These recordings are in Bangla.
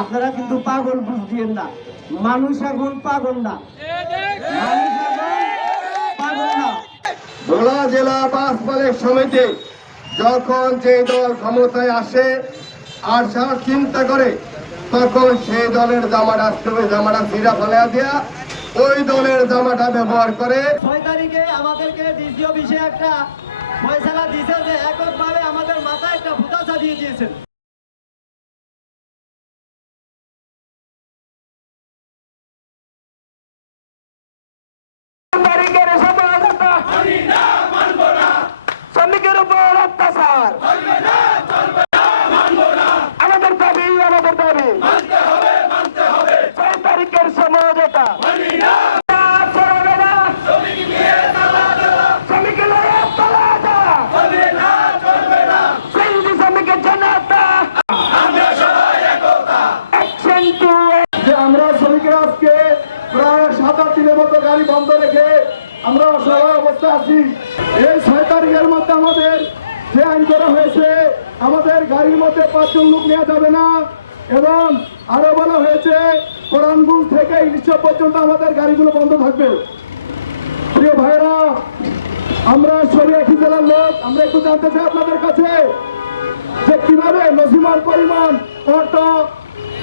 আপনারা কিন্তু পাগল বুঝিয়েন না, মানুষ এখন পাগল না, পাগল না। ভোলা জেলা বাস মালিক সমিতি যখন যে দল ক্ষমতায় আসে আর যারা চিন্তা করে তখন সেই দলের জামাটা আসতে হবে, জামাটা সিরা ফেলে দেয়া ওই দলের জামাটা ব্যবহার করে। 6 তারিখে আমাদেরকে ডিসি অফিসে একটা ফয়সালা দিয়েছে যে এককভাবে আমাদের মাথায় একটা ফুটা চালিয়ে দিয়েছেন। শ্রমিকের উপর অত্যাচার আমাদের দাবি 6 তারিখের সমঝোতা আমরা শ্রমিকেরা আজকে প্রায় 7-8 দিনের মতো গাড়ি বন্ধ রেখে আমরা অসহায় অবস্থা আছি। এই 6 তারিখের মধ্যে আমাদের যে আইন করা হয়েছে আমাদের গাড়ির মধ্যে 5 জন লোক নেওয়া যাবে না এবং আরো বলা হয়েছে কোরআনগুল থেকে ইলিশা পর্যন্ত আমাদের গাড়িগুলো বন্ধ থাকবে। প্রিয় ভাইরা, আমরা শরীয়তী জেলার লোক, আমরা একটু জানতে চাই আপনাদের কাছে যে কিভাবে নসিমার পরিমাণ অটো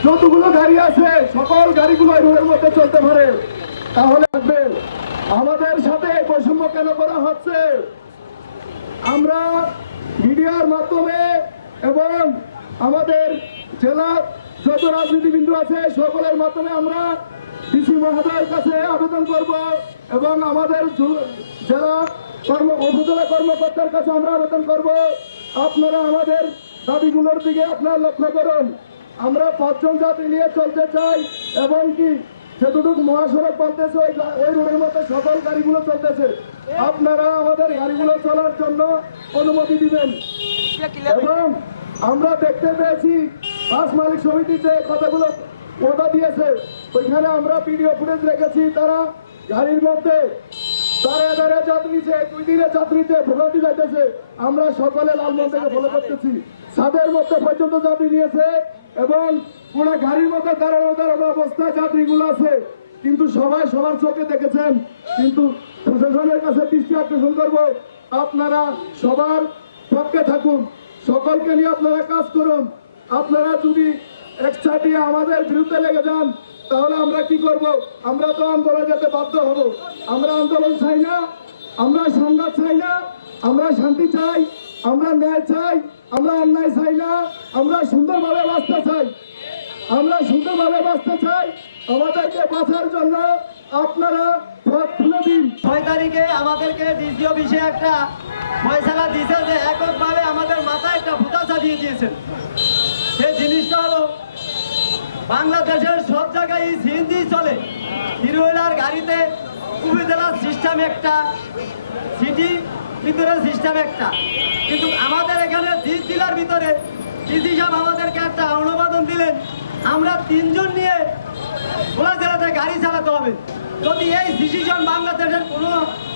যতগুলো গাড়ি আছে সকল গাড়িগুলো রোডের মধ্যে চলতে পারে, তাহলে আমাদের সাথে বৈষম্য কেন করা হচ্ছে? আমরা মিডিয়ার মাধ্যমে এবং আমাদের জেলা যত রাজনীতিবিন্দু আছে সকলের মাধ্যমে আমরা ডিসি মহোদয়ের কাছে আবেদন করব এবং আমাদের যারা উপজেলা কর্মকর্তার কাছে আমরা আবেদন করব, আপনারা আমাদের দাবিগুলোর দিকে আপনারা লক্ষ্য করুন। আমরা 5 জন যাত্রী নিয়ে চলতে চাই এবং কি যতটুকু মহাসড়ক বলতেছে ওই রোডের মধ্যে সকল গাড়িগুলো চলতেছে, আপনারা আমাদের গাড়িগুলো চলার জন্য অনুমতি দিবেন। এবং আমরা দেখতে পেয়েছি বাস মালিক সমিতি যে কথাগুলো ওটা দিয়েছে ওইখানে আমরা ভিডিও ফুটেজ রেখেছি, তারা গাড়ির মধ্যে দাঁড়িয়ে যাত্রীছে 2 দিনের যাত্রীতে ভোগান্তি যাইতেছে। আমরা সকলে লালমোহন থেকে ফলো করতেছি, ছাদের মধ্যে পর্যন্ত যাত্রী নিয়েছে এবং পুরো গাড়ির মধ্যে দাঁড়ানো অবস্থায় যাত্রীগুলো আছে, কিন্তু সবাই সবার চোখে দেখেছেন। কিন্তু প্রশাসনের কাছে দৃষ্টি আকর্ষণ করব, আপনারা সবার পক্ষে থাকুন, সকলকে নিয়ে আপনারা কাজ করুন। আপনারা যদি একসাথে আমাদের বিরুদ্ধে লেগে যান তাহলে আমরা কি করব? আমরা তো আন্দোলনে যেতে বাধ্য হব। আমরা আন্দোলন চাই না, আমরা সংঘাত চাই না, আমরা শান্তি চাই, আমরা ন্যায় চাই, আমরা অন্যায় চাই না, আমরা সুন্দরভাবে বাঁচতে চাই, আমরা সুন্দরভাবে বাঁচতে চাই। আমাদেরকে বাঁচার জন্য আপনারা পথ খুলে দিন। 6 তারিখে আমাদেরকে ডিসি অফিসে একটা ফয়সালা দিয়েছে যে এককভাবে আমাদের মাথায় একটা ফুটা চালিয়ে দিয়েছেন। সেই জিনিসটা হলো বাংলাদেশের সব জায়গায় সিএনজি চলে, হিরোইলার গাড়িতে উপজেলার সিস্টেম একটা, সিটি ভিতরে সিস্টেম একটা, কিন্তু আমাদের এখানে 30 জেলার ভিতরে ডিসি সাহেব আমাদেরকে একটা অনুমোদন দিলেন আমরা 3 জন নিয়ে ভোলা জেলাতে গাড়ি চালাতে হবে। যদি এই ডিসিশন বাংলাদেশের কোনো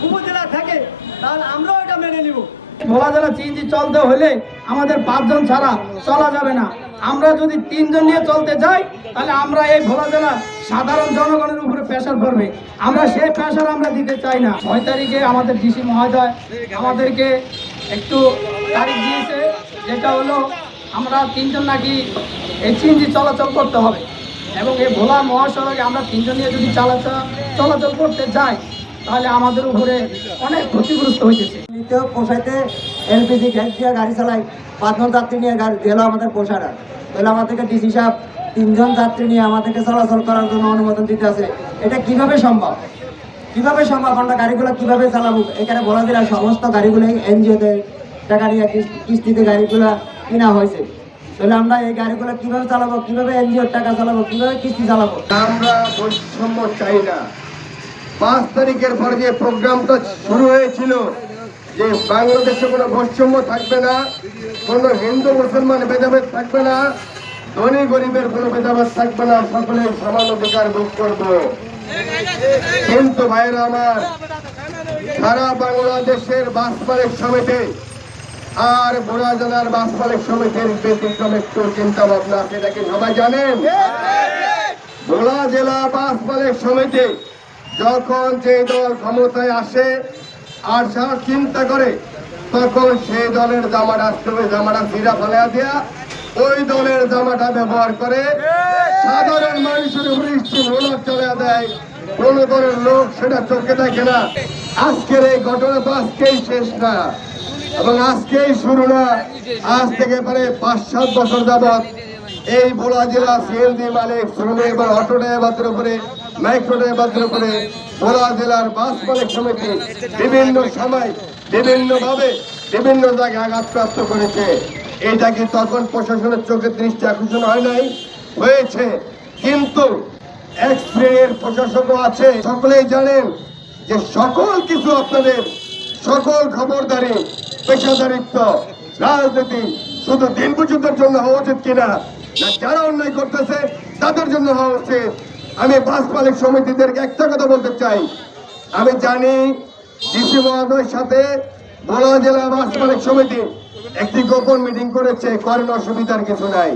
উপজেলা থাকে তাহলে আমরাও এটা মেনে নিব। ভোলা জেলা সিএনজি চলতে হলে আমাদের 5 জন ছাড়া চলা যাবে না। আমরা যদি 3 জন নিয়ে চলতে যাই তাহলে আমরা এই ভোলা জেলার সাধারণ জনগণের উপরে প্রেশার পড়বে, আমরা সেই প্রেশার আমরা দিতে চাই না। 6 তারিখে আমাদের ডিসি মহোদয় আমাদেরকে একটু তারিখ দিয়েছে, যেটা হলো আমরা 3 জন নাকি এই সিএনজি চলাচল করতে হবে এবং এই ভোলা মহাসড়কে আমরা 3 জন নিয়ে যদি চলাচল করতে যাই তাহলে আমাদের উপরে অনেক ক্ষতিগ্রস্ত হয়েছে। পোষাইতে এলপিজি গ্যাস দিয়ে গাড়ি চালাই, 5 জন যাত্রী নিয়ে গাড়ি গেলেও আমাদের পোষায় না, তাহলে আমাদেরকে ডিসি সাহেব 3 জন যাত্রী নিয়ে আমাদেরকে চলাচল করার জন্য অনুমোদন দিতে আছে। এটা কিভাবে সম্ভব? কিভাবে সম্ভব? আমরা গাড়িগুলো কিভাবে চালাবো? এখানে বলা দিলে সমস্ত গাড়িগুলো এনজিওতে টাকা নিয়ে কিস্তিতে গাড়িগুলো কিনা হয়েছে, তাহলে আমরা এই গাড়িগুলো কিভাবে চালাবো? কিভাবে এনজিওর টাকা চালাবো? কিভাবে কিস্তি চালাবো? আমরা বৈষম্য চাই না। 5 তারিখের পরে যে প্রোগ্রামটা শুরু হয়েছিল যে বাংলাদেশে কোনো বৈষম্য থাকবে না, কোনো হিন্দু মুসলমান ভেদাভেদ থাকবে না, ধনী গরিবের কোনো ভেদাভেদ থাকবে না, সকলে সমান অধিকার ভোগ করব। কিন্তু ভাইরা আমার, সারা বাংলাদেশের বাস মালিক সমিতি আর বোরা জেলার বাস মালিক সমিতির ব্যতিক্রম একটু চিন্তা ভাবনা আছে, এটা কি সবাই জানেন? ভোলা জেলা বাস মালিক সমিতি যখন যে দল ক্ষমতায় আসে আর যারা চিন্তা করে তখন সেই দলের জামাটা সিরা ফেলা দেয়া ওই দলের জামাটা ব্যবহার করে সাধারণ মানুষের উপরে স্টিমুলার চলে দেয়। কোন দলের লোক সেটা চোখে দেখে না। আজকের এই ঘটনা তো আজকেই শেষ না এবং আজকেই শুরু না, আজ থেকে প্রায় 5-7 বছর যাবৎ এই ভোলা জেলা সিএনজি মালিক শ্রমিক এবং অটো ড্রাইভারদের উপরে মাইক্রো ড্রাইভারদের উপরে ভোলা জেলার বাস মালিক সমিতি বিভিন্ন সময় বিভিন্ন ভাবে বিভিন্ন জায়গায় আঘাতপ্রাপ্ত করেছে। এটা কি তখন প্রশাসনের চোখে দৃষ্টি আকর্ষণ হয় নাই? হয়েছে, কিন্তু এক শ্রেণীর প্রশাসকও আছে। সকলেই জানেন যে সকল কিছু আপনাদের সকল খবরদারি পেশাদারিত্ব রাজনীতি শুধু দিন পর্যন্তের জন্য হওয়া উচিত কিনা, না যারা অন্যায় করতেছে তাদের জন্য হওয়া উচিত। আমি বাস মালিক সমিতিদেরকে একটা কথা বলতে চাই, আমি জানি ডিসি মহোদয়ের সাথে ভোলা জেলা বাস মালিক সমিতি একটি গোপন মিটিং করেছে, করেন, অসুবিধার কিছু নাই।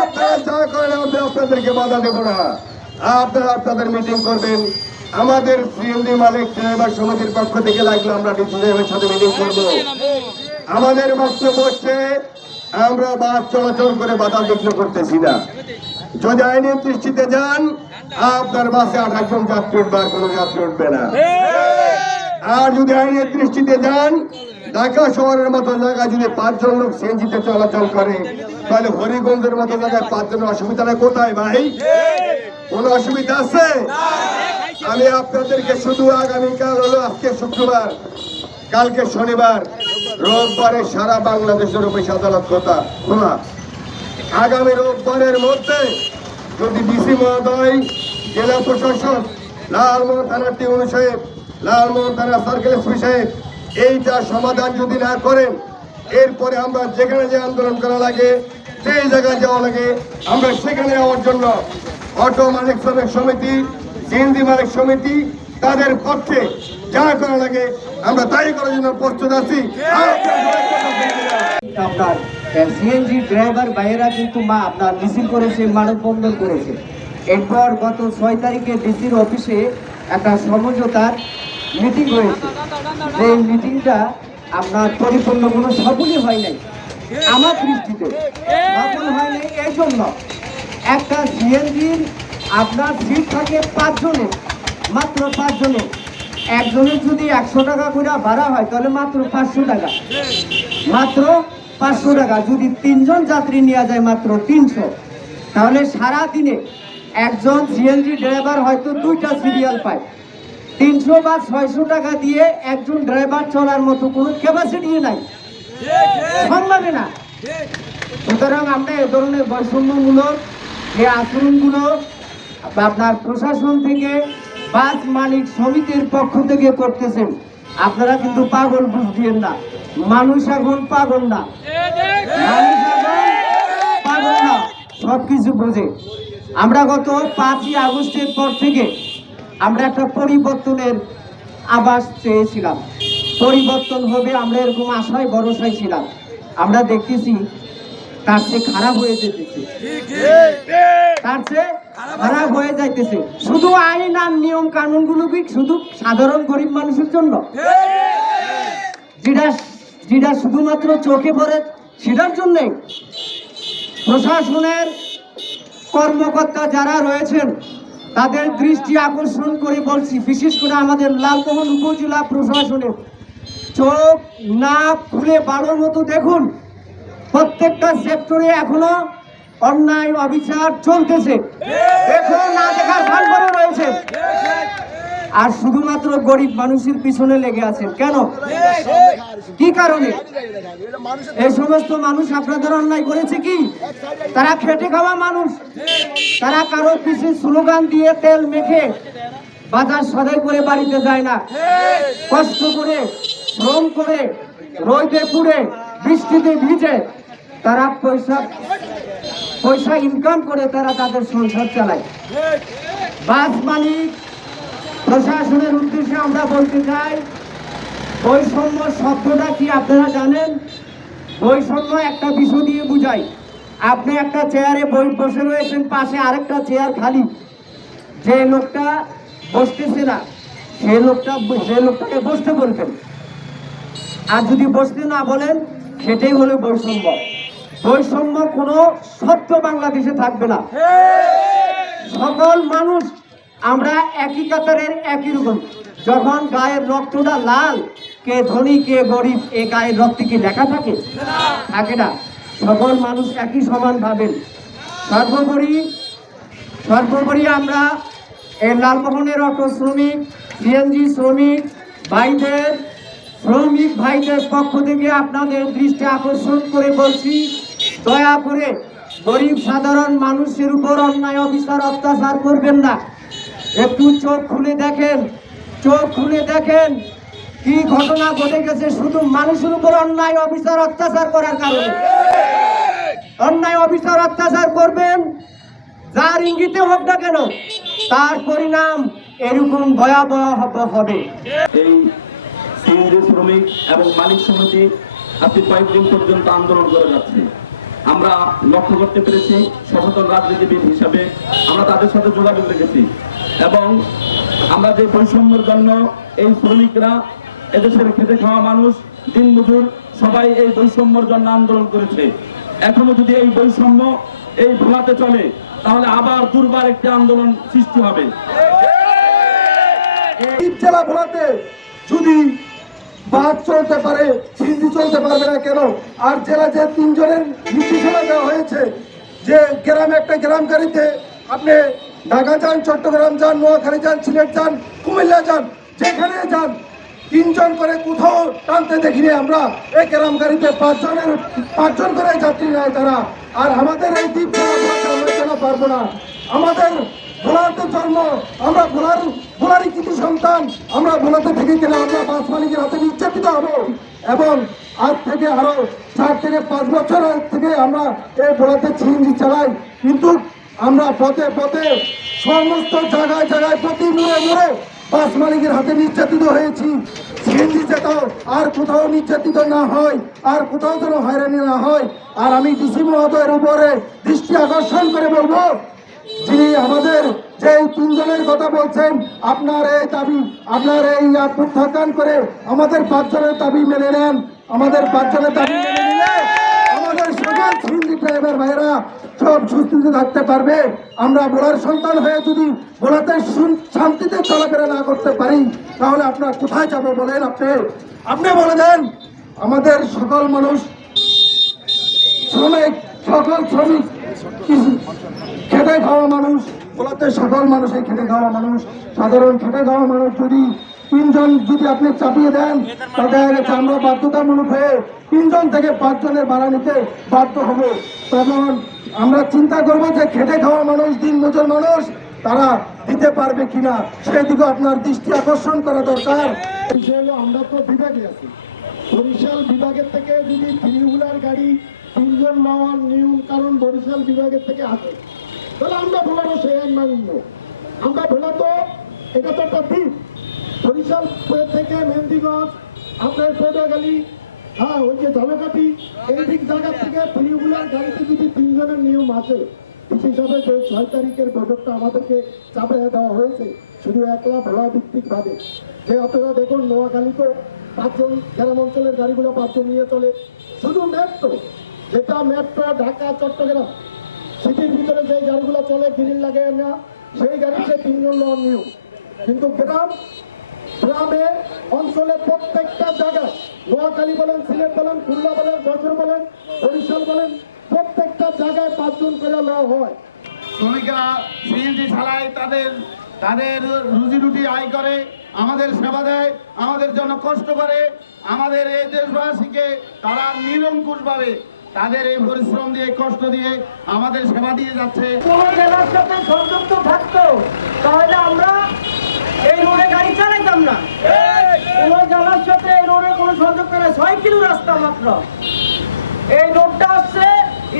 আপনারা যা করেন আমরা আপনাদেরকে বাধা দেব না, আপনারা আপনাদের মিটিং করবেন। আমাদের সিএনজি মালিক ড্রাইভার সমিতির পক্ষ থেকে লাগলে আমরা ডিসি সাহেবের সাথে মিটিং করব। আমাদের বক্তব্য হচ্ছে আমরা বাস চলাচল করে বাধা বিঘ্ন করতেছি না। যদি আইনের দৃষ্টিতে যান আপনার বাসে 28 জন যাত্রী উঠবে, আর কোনো যাত্রী উঠবে না। আর যদি আইনের দৃষ্টিতে যান ঢাকা শহরের মতো জায়গায় যদি 5 জন লোক সিএনজিতে চলাচল করে তাহলে হরিগঞ্জের মতো জায়গায় 5 জনের অসুবিধাটা কোথায় ভাই? কোনো অসুবিধা আছে? আমি আপনাদেরকে শুধু আগামীকাল হলো আজকে শুক্রবার, কালকে শনিবার, রোববারে সারা বাংলাদেশের অফিস আদালত খোলা। আগামী রোববারের মধ্যে যদি ডিসি মহোদয়, জেলা প্রশাসক, লালমোহন থানার টিউন সাহেব, লালমোহন থানার সার্কেল এসপি সাহেব এইটা সমাধান যদি না করেন, এরপরে আমরা যেখানে যে আন্দোলন করা লাগে সেই জায়গায় যাওয়া লাগে আমরা সেখানে যাওয়ার জন্য অটো মালিক শ্রমিক সমিতি, সিএনজি মালিক সমিতি তাদের পক্ষে যা করা লাগে আমরা তাই করার জন্য প্রস্তুত আছি। আপনার সিএনজি ড্রাইভার ভাইয়েরা কিন্তু আপনার মিছিল করেছে, মানববন্ধন করেছে। এরপর গত 6 তারিখে ডিসির অফিসে একটা সমঝোতার মিটিং হয়েছে। এই মিটিংটা আপনার পরিপূর্ণ কোনো সফলই হয় নাই আমার দৃষ্টিতে। সফল হয়নি এই জন্য, একটা সিএনজির আপনার সিট থাকে 5 জনের, মাত্র 5 জনের। একজনের যদি 100 টাকা করে ভাড়া হয় তাহলে মাত্র 500 টাকা, মাত্র 500 টাকা। যদি 3 জন যাত্রী নেওয়া যায় মাত্র 300, তাহলে সারা দিনে একজন সিএনজি ড্রাইভার হয়তো 2টা সিরিয়াল পায়। 300 বা 600 টাকা দিয়ে একজন ড্রাইভার চলার মতো কোনো ক্যাপাসিটি নাই, সম্ভবে না। সুতরাং আমরা এ ধরনের বৈষম্যমূলক যে আচরণগুলো আপনার প্রশাসন থেকে বাস মালিক সমিতির পক্ষ থেকে করতেছেন, আপনারা কিন্তু পাগল বুঝবেন না। মানুষ এখন পাগল না, মানুষ এখন পাগল না, সবকিছু বোঝে। আমরা গত 5ই আগস্টের পর থেকে আমরা একটা পরিবর্তনের আভাস চেয়েছিলাম, পরিবর্তন হবে আমরা এরকম আশায় ভরসায় ছিলাম। আমরা দেখতেছি তার চেয়ে খারাপ হয়ে যেতেছে, তার চেয়ে খারাপ হয়ে যাইতেছে। শুধু আইন আর নিয়ম কানুনগুলো কি শুধু সাধারণ গরিব মানুষের জন্য, যেটা শুধুমাত্র চোখে পড়ে সেটার জন্যে প্রশাসনের কর্মকর্তা যারা রয়েছেন তাদের দৃষ্টি আকর্ষণ করে বলছি, বিশেষ করে আমাদের লালমোহন উপজেলা প্রশাসনের চোখ না খুলে বাড়ার মতো দেখুন। প্রত্যেকটা সেক্টরে এখনো অন্যায় অবিচার চলতেছে, দেখুন না দেখার ভান করে রয়েছে। আর শুধুমাত্র গরিব মানুষের পিছনে লেগে আছেন কেন? কি কারণে? এই সমস্ত মানুষ আপনাদের অন্যায় করেছে কি? তারা খেটে খাওয়া মানুষ, তারা কারো পিছে স্লোগান দিয়ে তেল মেখে বাজার সদাই করে বাড়িতে যায় না, কষ্ট করে শ্রম করে রোদে পুড়ে বৃষ্টিতে ভিজে তারা পয়সা ইনকাম করে তারা তাদের সংসার চালায়। বাস মালিক প্রশাসনের উদ্দেশ্যে আমরা বলতে চাই, বৈষম্য শব্দটা কি আপনারা জানেন? বৈষম্য একটা বিষয় দিয়ে বুঝাই। আপনি একটা চেয়ারে বসে রয়েছেন, পাশে আরেকটা চেয়ার খালি, যে লোকটা বসতেছে না সে লোকটাকে বসতে বলবেন, আর যদি বসতে না বলেন সেটাই হলো বৈষম্য। বৈষম্য কোনো শব্দ বাংলাদেশে থাকবে না। সকল মানুষ আমরা একই কাতারের, একই রকম। যখন গায়ের রক্তটা লাল, কে ধনী কে গরিব এ গায়ের রক্তে কি লেখা থাকে? থাকে না। সকল মানুষ একই সমান ভাবেন। সর্বোপরি আমরা এই লালমোহনের অটো শ্রমিক, সিএনজি শ্রমিক ভাইদের পক্ষ থেকে আপনাদের দৃষ্টি আকর্ষণ করে বলছি, দয়া করে গরিব সাধারণ মানুষের উপর অন্যায় অবিচার অত্যাচার করবেন না। একটু চোখ খুলে দেখেন কি ঘটনা ঘটে গেছে শুধু মানুষের উপর অন্যায় অবিচার অত্যাচার করার কারণে। অন্যায় অবিচার অত্যাচার করবেন, যার ইঙ্গিতে হোক না কেন, তার পরিণাম এরকম ভয়াবহ হবে। এই সিএনজি শ্রমিক এবং মালিক সমিতি আজকে কয়েকদিন পর্যন্ত আন্দোলন করে যাচ্ছে। আমরা লক্ষ্য করতে পেরেছি, সচেতন রাজনীতিবিদ হিসাবে আমরা তাদের সাথে যোগাযোগ রেখেছি এবং আমরা যে বৈষম্যের জন্য এই শ্রমিকরা, এদেশের খেটে খাওয়া মানুষ, দিনমজুর সবাই এই বৈষম্যের জন্য আন্দোলন করেছে। এখনো যদি এই বৈষম্য এই ভোলাতে চলে তাহলে আবার দুর্বার একটি আন্দোলন সৃষ্টি হবে। জেলা ভোলাতে যদি বাস চলতে পারে, সিএনজি চলতে পারবে না কেন? আর জেলা যে 3 জনের নির্দেশনা দেওয়া হয়েছে যে গ্রামে একটা গ্রাম গাড়িতে আপনি ঢাকা যান, চট্টগ্রাম যান, নোয়াখালী যান, সিলেট যান, কুমিল্লা যান, যেখানে যান 3 জন করে কোথাও টানতে দেখিনি আমরা। এই গ্রাম গাড়িতে 5 জন করে যাত্রী নেয় তারা। আর আমাদের এই দ্বীপ আমরা কেন পারবো না? আমাদের ভোলাতে জন্ম, আমরা ভোলারই কিছু সন্তান, আমরা ভোলাতে থেকে গেলে আমরা বাস মালিকের হাতে নির্যাতিত হব। এবং আজ থেকে আরো 4 থেকে 5 বছর থেকে আমরা এই ভোলাতে সিএনজি চালাই, কিন্তু আমরা পথে পথে সমস্ত জায়গায় প্রতি মোড়ে বাস মালিকের হাতে নির্যাতিত হয়েছি। সিএনজি যেন আর কোথাও নির্যাতিত না হয়, আর কোথাও যেন হয়রানি না হয়। আর আমি ডিসি মহোদয়ের উপরে দৃষ্টি আকর্ষণ করে বলবো, যিনি আমাদের যে 3 জনের কথা বলছেন, আপনার এই দাবি, আপনার এই প্রত্যাখ্যান করে আমাদের 5 জনের দাবি মেনে নেন। আমাদের 5 জনের দাবি মেনে নিলে আমাদের সকল সিএনজি ড্রাইভার ভাইরা সব সুস্থিতে থাকতে পারবে। আমরা ভোলার সন্তান হয়ে যদি ভোলাতে শান্তিতে চলাফেরা না করতে পারি তাহলে আপনার কোথায় যাবো বলেন? আপনি বলে দেন। আমাদের সকল মানুষ শ্রমিক খেটে খাওয়া মানুষ, ভোলাতে সকল মানুষই খেটে খাওয়া মানুষ, সাধারণ খেটে খাওয়া মানুষ। যদি 3 জন যদি আপনি চাপিয়ে দেন তাহলে দেখা গেছে আমরা বাধ্যতামূলক হয়ে 3 জন থেকে 5 জনের ভাড়া নিতে বাধ্য হব। তখন আমরা চিন্তা করবো যে খেটে খাওয়া মানুষ, দিনমজুর মানুষ, তারা দিতে পারবে কিনা, সেদিকে আপনার দৃষ্টি আকর্ষণ করা দরকার। আমরা তো বিভাগে আছি, বরিশাল বিভাগের থেকে যদি 3 হুইলার গাড়ি 3 জন নেওয়ার নিয়ম কারণ বরিশাল বিভাগের থেকে আসে, তাহলে আমরা ভোলারও সেই আইন মানব। আমরা ভোলা তো এটা তো একটা দ্বীপ, বরিশাল থেকে মেহেন্দিগঞ্জ, আপনার পৌডাগালি, হ্যাঁ ওই যে ঝালকাঠি, এই দিক জায়গা থেকে 3 হুইলার গাড়িতে যদি 3 জনের নিয়ম আছে, হিসাবে যে 6 তারিখের বৈঠকটা আমাদেরকে চাপে দেওয়া হয়েছে শুধু একলা ভোলা ভিত্তিক ভাবে, যে আপনারা দেখুন নোয়াখালীতে 5 জন, গ্রাম অঞ্চলের গাড়িগুলো 5 জন নিয়ে চলে। শুধু মেট্রো, যেটা মেট্রো ঢাকা চট্টগ্রাম সিটির ভিতরে যে গাড়িগুলো চলে গ্রিল লাগে না, সেই গাড়িতে 3 জন নেওয়ার নিয়ম। কিন্তু গ্রামে অঞ্চলে প্রত্যেকটা জায়গায়, নোয়াখালী বলেন, সিলেট বলেন, খুলনা বলেন, যশোর বলেন, বরিশাল বলেন, প্রত্যেকটা জায়গায় 5 জন করে নেওয়া হয়। শ্রমিকরা সিএনজি চালায়, তাদের রুজি রুটি আয় করে, আমাদের সেবা দেয়, আমাদের জন্য কষ্ট করে, আমাদের এই দেশবাসীকে তারা নিরঙ্কুশভাবে তাদের এই পরিশ্রম দিয়ে, কষ্ট দিয়ে আমাদের সেবা দিয়ে যাচ্ছে। কোন জেলার সাথে সংযুক্ত থাকতো তাহলে আমরা এই রোডে গাড়ি চালাইতাম না। কোন জেলার সাথে এই রোডে কোনো সংযোগ করে 6 কিলো রাস্তা মাত্র। এই রোডটা আসছে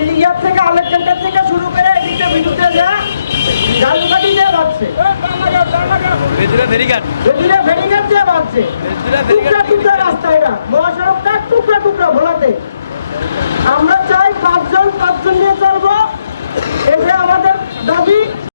ইলিয়ার থেকে, আলেকজান্ডার থেকে শুরু করে এদিকে বিদ্যুতের ঝালকাঠি দিয়ে যাচ্ছে। বেদুরা ফেরিঘাট দিয়ে ভাবছে টুকরা টুকরা রাস্তা, এটা মহাসড়কটা টুকরা টুকরা ভোলাতে। আমরা চাই পাঁচজন নিয়ে চলবো,